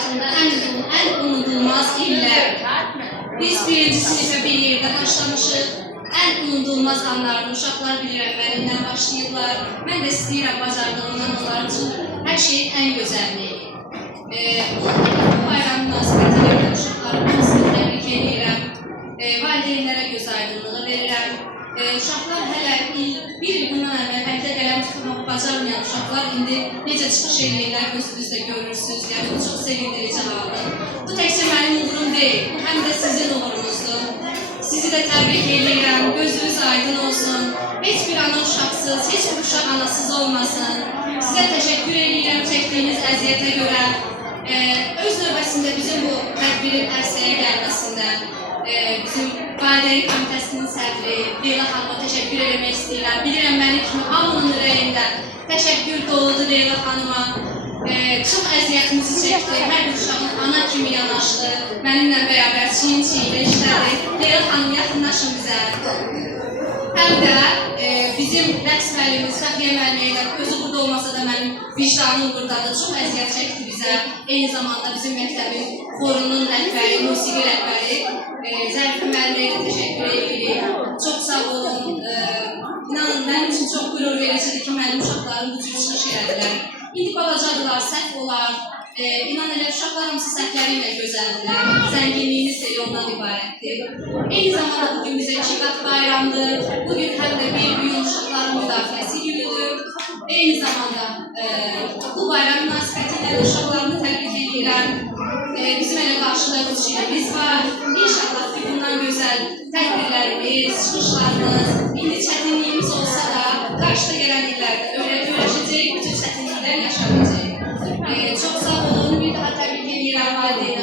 həyatında ən unudulmaz illər. Biz birinci sinifə bir yerdə başlamışıq. Ən unudulmaz anlarını uşaqlar bilirəm, mənimlə başlayırlar. Mən də istəyirəm bacardığımdan onlar üçün hər şeyin ən gözəlliyi. Bu bayram münasibətilə mən uşaqlarımızı təbrik edirəm. Valideynlərə göz aydınlığı verirəm. Uşaqlar hələ bir il bundan əvvəl əldə qələm tutmağı bacarmayan uşaqlar indi necə çıxış eləyirlər, özünüz də görürsünüz. Yəni, bu çox sevindirici haldır. Bu təkcə mənim uğurum deyil, həm də sizin uğurunuzdur. Sizi də təbrik edirəm, gözünüz aydın olsun. Heç bir ana uşaqsız, heç bir uşaq anasız olmasın. Sizə təşəkkür edirəm çəkdiyiniz əziyyətə görə. Öz növbəsində bizim bu tədbirin ərsəyə gəlməsində bizim valideyn komitəsinin sədri Leyla xanıma təşəkkür etmək istəyirəm. Bilirəm, mənim kimi hamının ürəyində təşəkkür doludur Leyla xanıma. Çox əziyyətimizi çəkdi, hər bir uşağın ana kimi yanaşdı. Mənimlə bərabər çiyin-çiyinlə işlədi. Leyla xanım, yaxınlaşın bizə. Həm də bizim rəqs müəllimimiz, Fəxriyə müəllimə özü burada olmasa da mənim vicdanım buradadır. Çox əziyyət çəkdi bizə. Eyni zamanda bizim məktəbin xorunun rəhbəri, musiqi rəhbəri Zərifə müəlliməyə də təşəkkür edirik. Çox sağ olun. İnanın, mənim üçün çox qürur vericidir ki, mənim uşaqlarım bu cür çıxış elədilər. İndi balacadırlar, səhv olar. İnan elə uşaqlar hamısı səhvləri ilə gözəldilər. Zənginliyiniz də ondan ibarətdir. Eyni zamanda bugün bizə 2 qat bayramdır. Bugün həm də bir büyük uşaqların müdafiəsi günüdür. Eyni zamanda bu bayram münasibətilə uşaqlarını təbrik edirəm. Bizim elə qarşıda üç var. İnşallah ki, bundan gözəl tədbirlərimiz, çıxışlarımız, indi çətinliyimiz olsa da qarşıda gələn illərdə öyrəşəcək, bütün çətinliklər yaşanacaq. Çox sağ olun, bir daha təbrik edirəm valideynlərə.